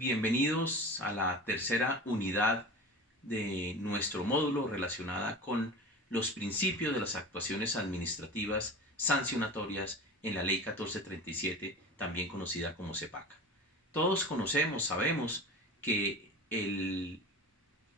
Bienvenidos a la tercera unidad de nuestro módulo relacionada con los principios de las actuaciones administrativas sancionatorias en la Ley 1437, también conocida como CEPACA. Todos conocemos, sabemos que el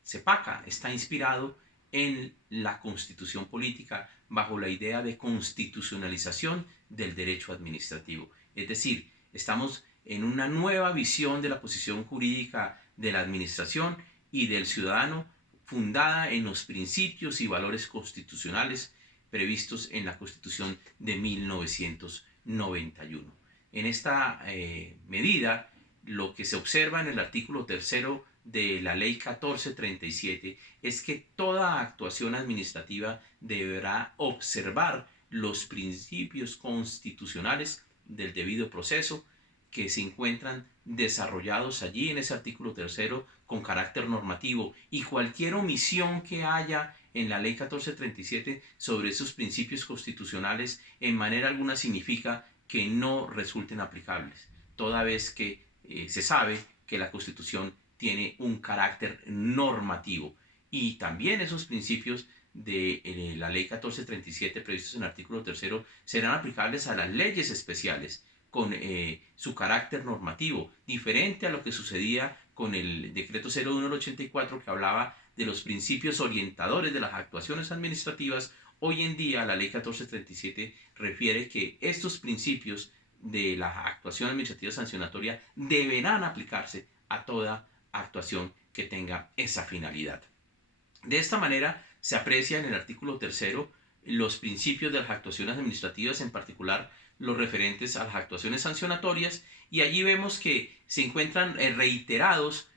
CEPACA está inspirado en la Constitución política bajo la idea de constitucionalización del derecho administrativo. Es decir, estamos en una nueva visión de la posición jurídica de la administración y del ciudadano fundada en los principios y valores constitucionales previstos en la Constitución de 1991. En esta medida, lo que se observa en el artículo tercero de la Ley 1437 es que toda actuación administrativa deberá observar los principios constitucionales del debido proceso que se encuentran desarrollados allí en ese artículo tercero con carácter normativo, y cualquier omisión que haya en la Ley 1437 sobre esos principios constitucionales en manera alguna significa que no resulten aplicables, toda vez que se sabe que la Constitución tiene un carácter normativo, y también esos principios de la Ley 1437 previstos en el artículo tercero serán aplicables a las leyes especiales con su carácter normativo, diferente a lo que sucedía con el decreto 01 del 84, que hablaba de los principios orientadores de las actuaciones administrativas. Hoy en día la Ley 1437 refiere que estos principios de la actuación administrativa sancionatoria deberán aplicarse a toda actuación que tenga esa finalidad. De esta manera se aprecia en el artículo tercero los principios de las actuaciones administrativas, en particular los referentes a las actuaciones sancionatorias, y allí vemos que se encuentran reiterados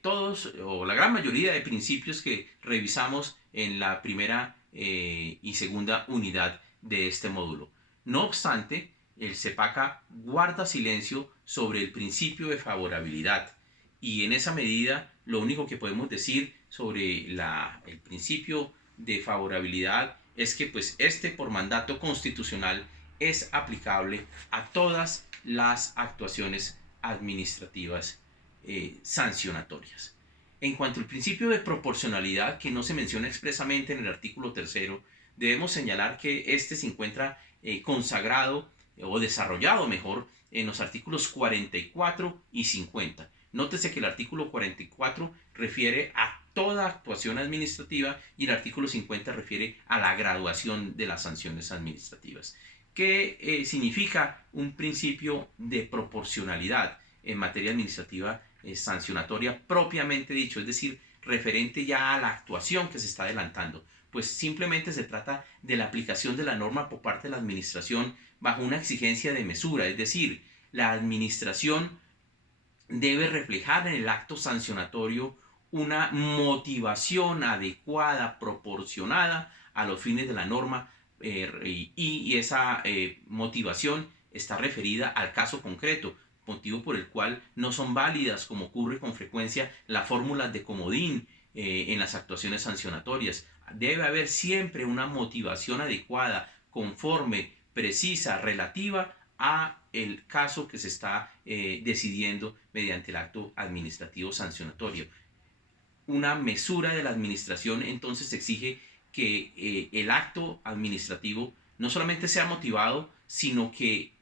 todos o la gran mayoría de principios que revisamos en la primera y segunda unidad de este módulo. No obstante, el CEPACA guarda silencio sobre el principio de favorabilidad, y en esa medida lo único que podemos decir sobre el principio de favorabilidad es que pues por mandato constitucional es aplicable a todas las actuaciones administrativas sancionatorias. En cuanto al principio de proporcionalidad, que no se menciona expresamente en el artículo tercero, debemos señalar que se encuentra consagrado o desarrollado mejor en los artículos 44 y 50. Nótese que el artículo 44 refiere a toda actuación administrativa y el artículo 50 refiere a la graduación de las sanciones administrativas. ¿Qué significa un principio de proporcionalidad en materia administrativa sancionatoria propiamente dicho? Es decir, referente ya a la actuación que se está adelantando. Pues simplemente se trata de la aplicación de la norma por parte de la administración bajo una exigencia de mesura, es decir, la administración debe reflejar en el acto sancionatorio una motivación adecuada, proporcionada a los fines de la norma, y esa motivación está referida al caso concreto, motivo por el cual no son válidas, como ocurre con frecuencia, las fórmulas de comodín en las actuaciones sancionatorias. Debe haber siempre una motivación adecuada, conforme, precisa, relativa a el caso que se está decidiendo mediante el acto administrativo sancionatorio. Una mesura de la administración entonces exige que el acto administrativo no solamente sea motivado, sino que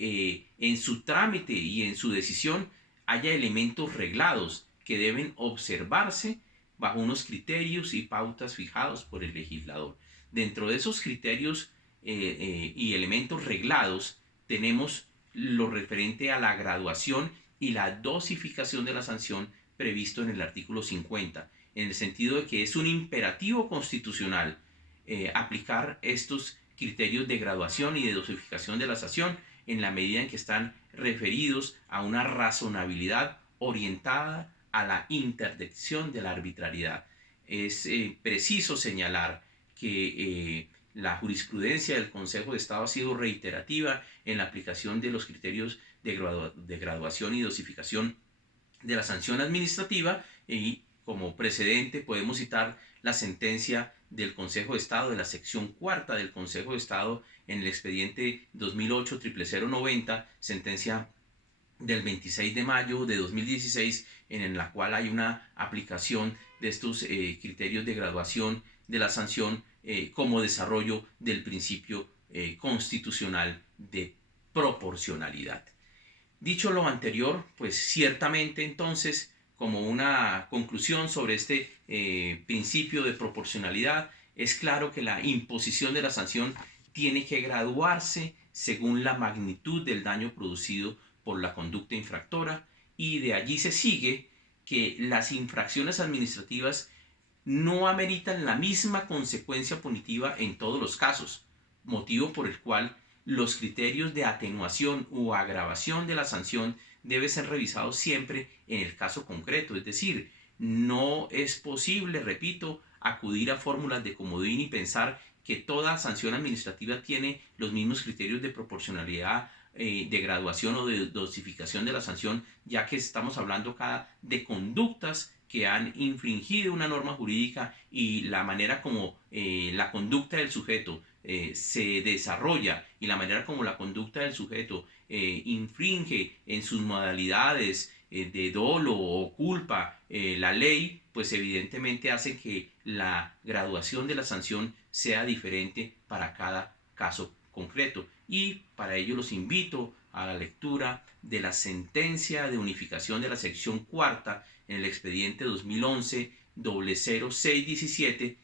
en su trámite y en su decisión haya elementos reglados que deben observarse bajo unos criterios y pautas fijados por el legislador. Dentro de esos criterios y elementos reglados tenemos lo referente a la graduación y la dosificación de la sanción previsto en el artículo 50, en el sentido de que es un imperativo constitucional aplicar estos criterios de graduación y de dosificación de la sanción en la medida en que están referidos a una razonabilidad orientada a la interdicción de la arbitrariedad. Es preciso señalar que la jurisprudencia del Consejo de Estado ha sido reiterativa en la aplicación de los criterios de graduación y dosificación de la sanción administrativa, y como precedente podemos citar la sentencia del Consejo de Estado, de la sección cuarta del Consejo de Estado, en el expediente 2008-00090, sentencia del 26 de mayo de 2016, en la cual hay una aplicación de estos criterios de graduación de la sanción como desarrollo del principio constitucional de proporcionalidad. Dicho lo anterior, pues ciertamente entonces, como una conclusión sobre este principio de proporcionalidad, es claro que la imposición de la sanción tiene que graduarse según la magnitud del daño producido por la conducta infractora, y de allí se sigue que las infracciones administrativas no ameritan la misma consecuencia punitiva en todos los casos, motivo por el cual los criterios de atenuación o agravación de la sanción deben ser revisados siempre en el caso concreto. Es decir, no es posible, repito, acudir a fórmulas de comodín y pensar que toda sanción administrativa tiene los mismos criterios de proporcionalidad, de graduación o de dosificación de la sanción, ya que estamos hablando acá de conductas que han infringido una norma jurídica, y la manera como la conducta del sujeto se desarrolla y la manera como la conducta del sujeto infringe en sus modalidades de dolo o culpa la ley, pues evidentemente hace que la graduación de la sanción sea diferente para cada caso concreto. Y para ello los invito a la lectura de la sentencia de unificación de la sección cuarta en el expediente 2011-00617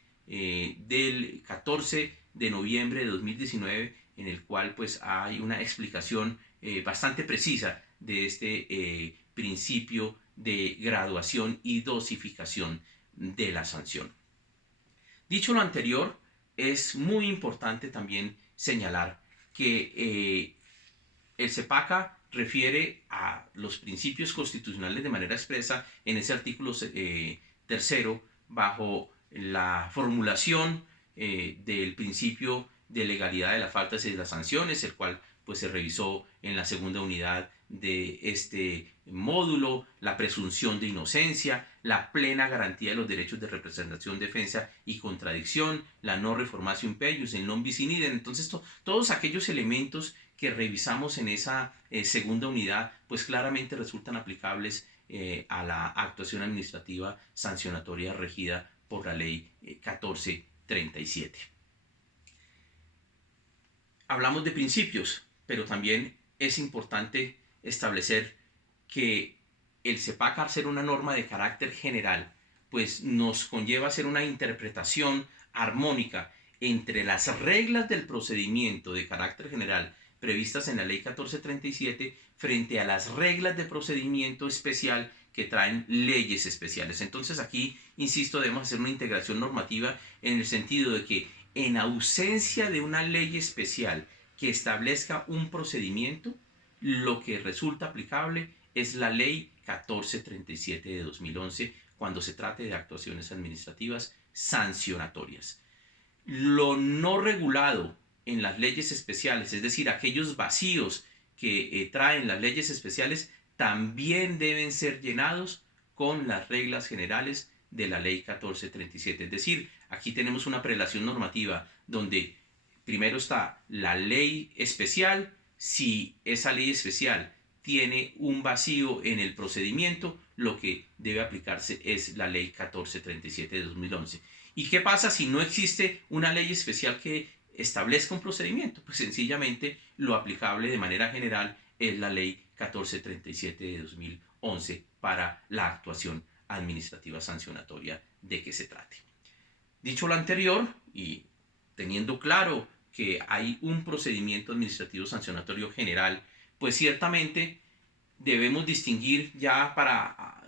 del 14 de noviembre de 2019, en el cual pues hay una explicación bastante precisa de este principio de graduación y dosificación de la sanción. Dicho lo anterior, es muy importante también señalar que el CEPACA refiere a los principios constitucionales de manera expresa en ese artículo tercero, bajo la formulación del principio de legalidad de las faltas y de las sanciones, el cual pues se revisó en la segunda unidad de este módulo, la presunción de inocencia, la plena garantía de los derechos de representación, defensa y contradicción, la no reformatio imperius, el non bis in idem. Entonces, todos aquellos elementos que revisamos en esa segunda unidad, pues claramente resultan aplicables a la actuación administrativa sancionatoria regida por la ley 1437. Hablamos de principios, pero también es importante establecer que el CEPACA, al ser una norma de carácter general, pues nos conlleva a hacer una interpretación armónica entre las reglas del procedimiento de carácter general previstas en la ley 1437 frente a las reglas de procedimiento especial que traen leyes especiales. Entonces aquí, insisto, debemos hacer una integración normativa en el sentido de que en ausencia de una ley especial que establezca un procedimiento, lo que resulta aplicable es la ley 1437 de 2011 cuando se trate de actuaciones administrativas sancionatorias. Lo no regulado en las leyes especiales, es decir, aquellos vacíos que traen las leyes especiales, también deben ser llenados con las reglas generales de la ley 1437. Es decir, aquí tenemos una prelación normativa donde primero está la ley especial. Si esa ley especial tiene un vacío en el procedimiento, lo que debe aplicarse es la ley 1437 de 2011. ¿Y qué pasa si no existe una ley especial que establezca un procedimiento? Pues sencillamente lo aplicable de manera general es la ley 1437 de 2011 para la actuación administrativa sancionatoria de que se trate. Dicho lo anterior, y teniendo claro que hay un procedimiento administrativo sancionatorio general, pues ciertamente debemos distinguir ya para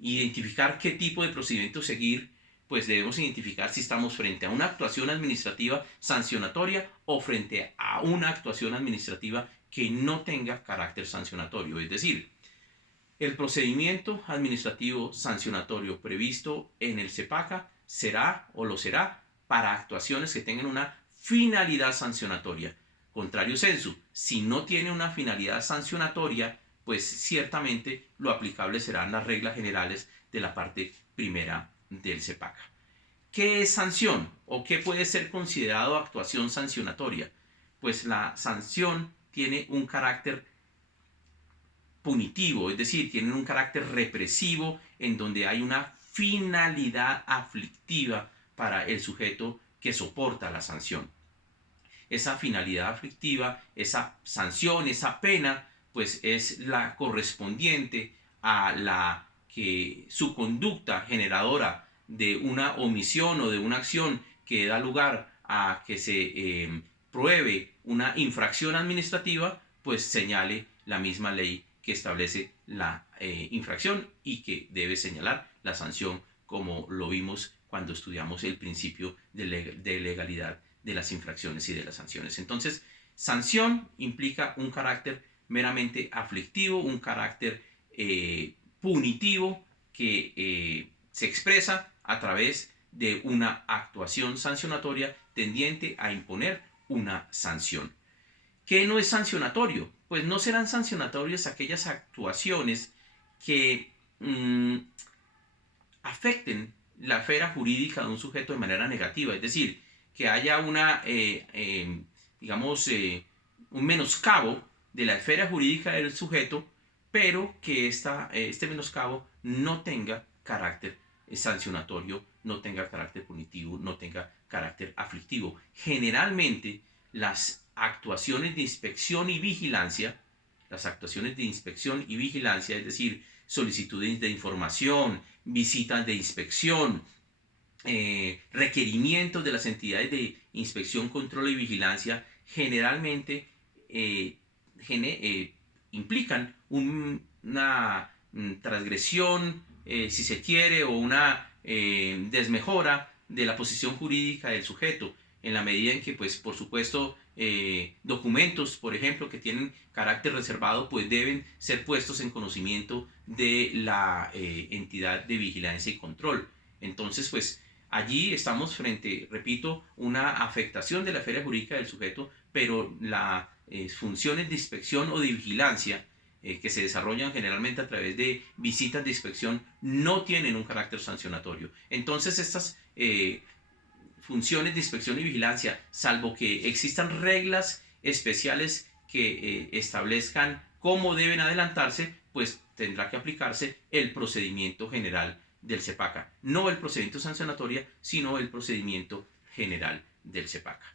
identificar qué tipo de procedimiento seguir. Pues debemos identificar si estamos frente a una actuación administrativa sancionatoria o frente a una actuación administrativa que no tenga carácter sancionatorio. Es decir, el procedimiento administrativo sancionatorio previsto en el CEPACA será o lo será para actuaciones que tengan una finalidad sancionatoria. Contrario sensu, si no tiene una finalidad sancionatoria, pues ciertamente lo aplicable serán las reglas generales de la parte primera del CEPACA. ¿Qué es sanción o qué puede ser considerado actuación sancionatoria? Pues la sanción tiene un carácter punitivo, es decir, tienen un carácter represivo en donde hay una finalidad aflictiva para el sujeto que soporta la sanción. Esa finalidad aflictiva, esa sanción, esa pena, pues es la correspondiente a la que su conducta generadora de una omisión o de una acción que da lugar a que se pruebe una infracción administrativa, pues señale la misma ley que establece la infracción y que debe señalar la sanción, como lo vimos cuando estudiamos el principio de legalidad de las infracciones y de las sanciones. Entonces, sanción implica un carácter meramente aflictivo, un carácter punitivo que se expresa a través de una actuación sancionatoria tendiente a imponer una sanción. ¿Qué no es sancionatorio? Pues no serán sancionatorias aquellas actuaciones que afecten la esfera jurídica de un sujeto de manera negativa, es decir, que haya un menoscabo de la esfera jurídica del sujeto, pero que este menoscabo no tenga carácter sancionatorio, no tenga carácter punitivo, no tenga carácter aflictivo. Generalmente, las actuaciones de inspección y vigilancia, es decir, solicitudes de información, visitas de inspección, requerimientos de las entidades de inspección, control y vigilancia, generalmente implican una transgresión, si se quiere, o una desmejora de la posición jurídica del sujeto, en la medida en que, pues, por supuesto, documentos, por ejemplo, que tienen carácter reservado, pues deben ser puestos en conocimiento de la entidad de vigilancia y control. Entonces, pues, allí estamos frente, repito, una afectación de la esfera jurídica del sujeto, pero las funciones de inspección o de vigilancia que se desarrollan generalmente a través de visitas de inspección no tienen un carácter sancionatorio. Entonces, estas funciones de inspección y vigilancia, salvo que existan reglas especiales que establezcan cómo deben adelantarse, pues tendrá que aplicarse el procedimiento general del CEPACA. No el procedimiento sancionatorio, sino el procedimiento general del CEPACA.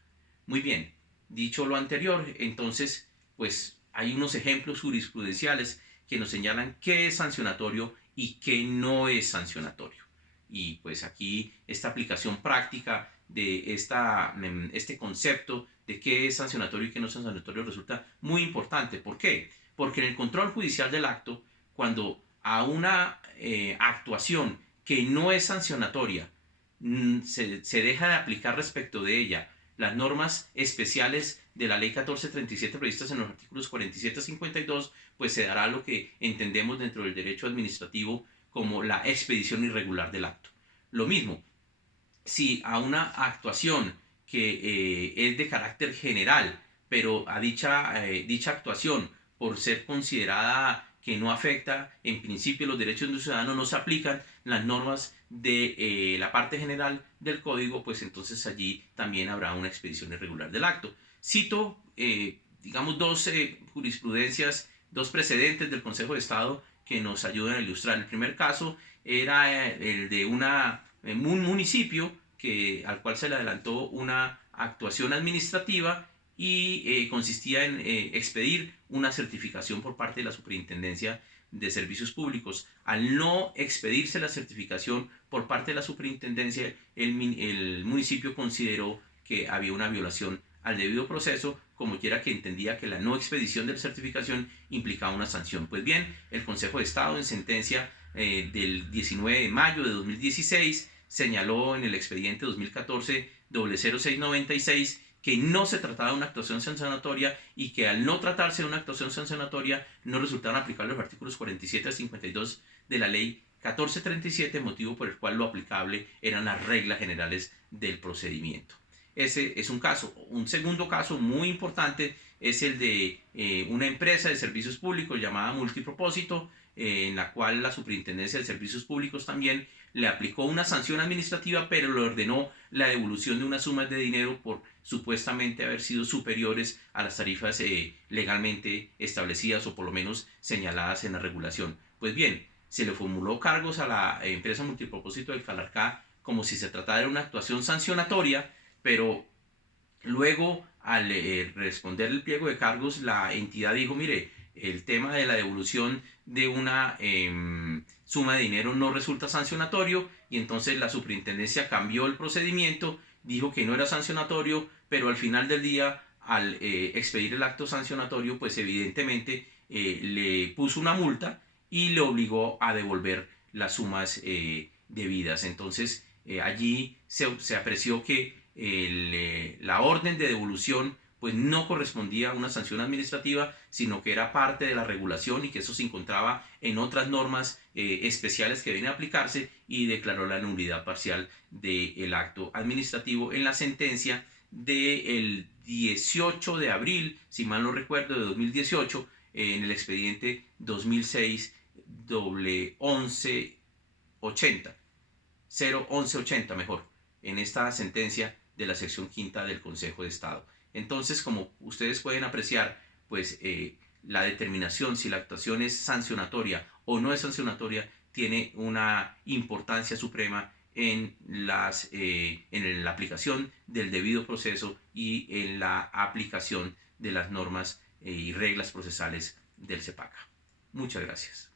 Muy bien, dicho lo anterior, entonces, pues hay unos ejemplos jurisprudenciales que nos señalan qué es sancionatorio y qué no es sancionatorio. Y pues aquí esta aplicación práctica de este concepto de qué es sancionatorio y qué no es sancionatorio resulta muy importante. ¿Por qué? Porque en el control judicial del acto, cuando a una actuación que no es sancionatoria se deja de aplicar respecto de ella las normas especiales de la ley 1437 previstas en los artículos 47 a 52, pues se dará lo que entendemos dentro del derecho administrativo como la expedición irregular del acto. Lo mismo, si a una actuación que es de carácter general, pero a dicha actuación, por ser considerada que no afecta en principio los derechos de un ciudadano, no se aplican las normas de la parte general del código, pues entonces allí también habrá una expedición irregular del acto. Cito, digamos, dos jurisprudencias, dos precedentes del Consejo de Estado que nos ayudan a ilustrar. El primer caso era el de un municipio al cual se le adelantó una actuación administrativa y consistía en expedir una certificación por parte de la Superintendencia de Servicios Públicos. Al no expedirse la certificación por parte de la Superintendencia, el municipio consideró que había una violación al debido proceso, como quiera que entendía que la no expedición de la certificación implicaba una sanción. Pues bien, el Consejo de Estado, en sentencia del 19 de mayo de 2016, señaló en el expediente 2014-0696 que no se trataba de una actuación sancionatoria y que al no tratarse de una actuación sancionatoria no resultaron aplicables los artículos 47 a 52 de la ley 1437, motivo por el cual lo aplicable eran las reglas generales del procedimiento. Ese es un caso. Un segundo caso muy importante es el de una empresa de servicios públicos llamada Multipropósito, en la cual la Superintendencia de Servicios Públicos también le aplicó una sanción administrativa, pero le ordenó la devolución de unas sumas de dinero por supuestamente haber sido superiores a las tarifas legalmente establecidas o por lo menos señaladas en la regulación. Pues bien, se le formuló cargos a la empresa multipropósito del Calarcá como si se tratara de una actuación sancionatoria, pero luego al responder el pliego de cargos la entidad dijo, mire, el tema de la devolución de una suma de dinero no resulta sancionatorio, y entonces la superintendencia cambió el procedimiento, dijo que no era sancionatorio, pero al final del día, al expedir el acto sancionatorio, pues evidentemente le puso una multa y le obligó a devolver las sumas debidas. Entonces allí se apreció que la orden de devolución pues no correspondía a una sanción administrativa, sino que era parte de la regulación y que eso se encontraba en otras normas especiales que deben aplicarse, y declaró la nulidad parcial del acto administrativo en la sentencia del 18 de abril, si mal no recuerdo, de 2018, en el expediente 2006 1180, 01180 mejor, en esta sentencia de la sección quinta del Consejo de Estado. Entonces, como ustedes pueden apreciar, pues la determinación si la actuación es sancionatoria o no es sancionatoria tiene una importancia suprema en la aplicación del debido proceso y en la aplicación de las normas y reglas procesales del CEPACA. Muchas gracias.